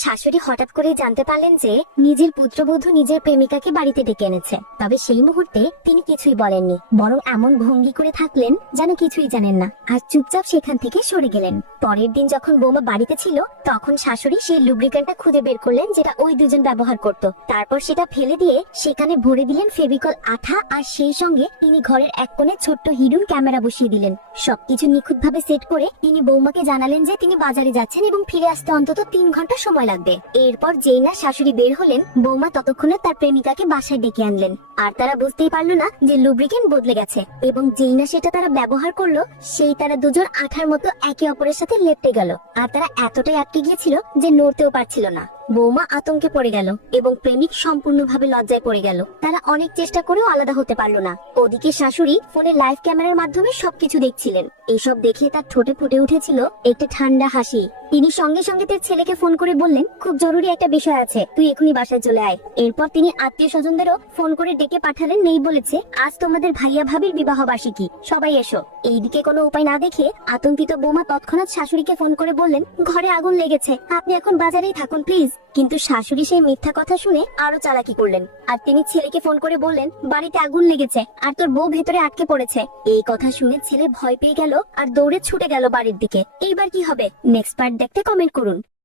শাশুড়ি হঠাৎ করে জানতে পারলেন যে নিজের পুত্রবধূ নিজের প্রেমিকাকে বাড়িতে ডেকে এনেছে। তবে সেই মুহূর্তে তিনি কিছুই বলেননি, বরং এমন ভঙ্গি করে থাকলেন যেন কিছুই জানেন না, আর চুপচাপ সেখান থেকে সরে গেলেন। পরের দিন যখন বৌমা বাড়িতে ছিল তখন শাশুড়ি সেই লুব্রিকেন্টটা খুঁজে বের করলেন যেটা ওই দুজন ব্যবহার করত। তারপর সেটা ফেলে দিয়ে সেখানে ভরে দিলেন ফেভিকল আঠা, আর সেই সঙ্গে তিনি ঘরের এক কোণে ছোট্ট হিডেন ক্যামেরা বসিয়ে দিলেন। সবকিছু নিখুঁত ভাবে সেট করে তিনি বৌমাকে জানালেন যে তিনি বাজারে যাচ্ছেন এবং ফিরে আসতে অন্তত 3 ঘন্টা সময় লাগবে। এরপর যেই না শাশুড়ি বের হলেন, বৌমা ততক্ষণে তার প্রেমিকাকে বাসায় ডেকে আনলেন। আর তারা বুঝতেই পারলো না যে লুব্রিকেন্ট বদলে গেছে, এবং যেই না সেটা তারা ব্যবহার করলো সেই তারা দুজন আঠার মতো একে অপরের সাথে লেপটে গেল। আর তারা এতটাই আটকে গিয়েছিল যে নড়তেও পারছিল না। বৌমা আতঙ্কে পড়ে গেল এবং প্রেমিক সম্পূর্ণভাবে লজ্জায় পড়ে গেল। তারা অনেক চেষ্টা করেও আলাদা হতে পারলো না। ওদিকে শাশুড়ি ফোনে লাইভ ক্যামেরার মাধ্যমে সবকিছু দেখছিলেন। এসব দেখে তার ঠোঁটে ফুটে উঠেছিল একটা ঠান্ডা হাসি। তিনি সঙ্গে সঙ্গে তার ছেলেকে ফোন করে বললেন, খুব জরুরি একটা বিষয় আছে, তুই এখনই বাসায় চলে আয়। এরপর তিনি আত্মীয় স্বজনদেরও ফোন করে ডেকে পাঠালেন, নেই বলেছে আজ তোমাদের ভাইয়া ভাবির বিবাহ বার্ষিকী, সবাই এসো। এইদিকে কোনো উপায় না দেখে আতঙ্কিত বৌমা তৎক্ষণাৎ শাশুড়িকে ফোন করে বললেন, ঘরে আগুন লেগেছে, আপনি এখন বাজারেই থাকুন প্লিজ। কিন্তু শাশুড়ি সেই মিথ্যা কথা শুনে আরো চালাকি করলেন, আর তিনি ছেলেকে ফোন করে বললেন, বাড়িতে আগুন লেগেছে আর তোর বউ ভেতরে আটকে পড়েছে। এই কথা শুনে ছেলে ভয় পেয়ে গেল আর দৌড়ে ছুটে গেল বাড়ির দিকে। এইবার কি হবে? নেক্সট পার্ট দেখতে কমেন্ট করুন।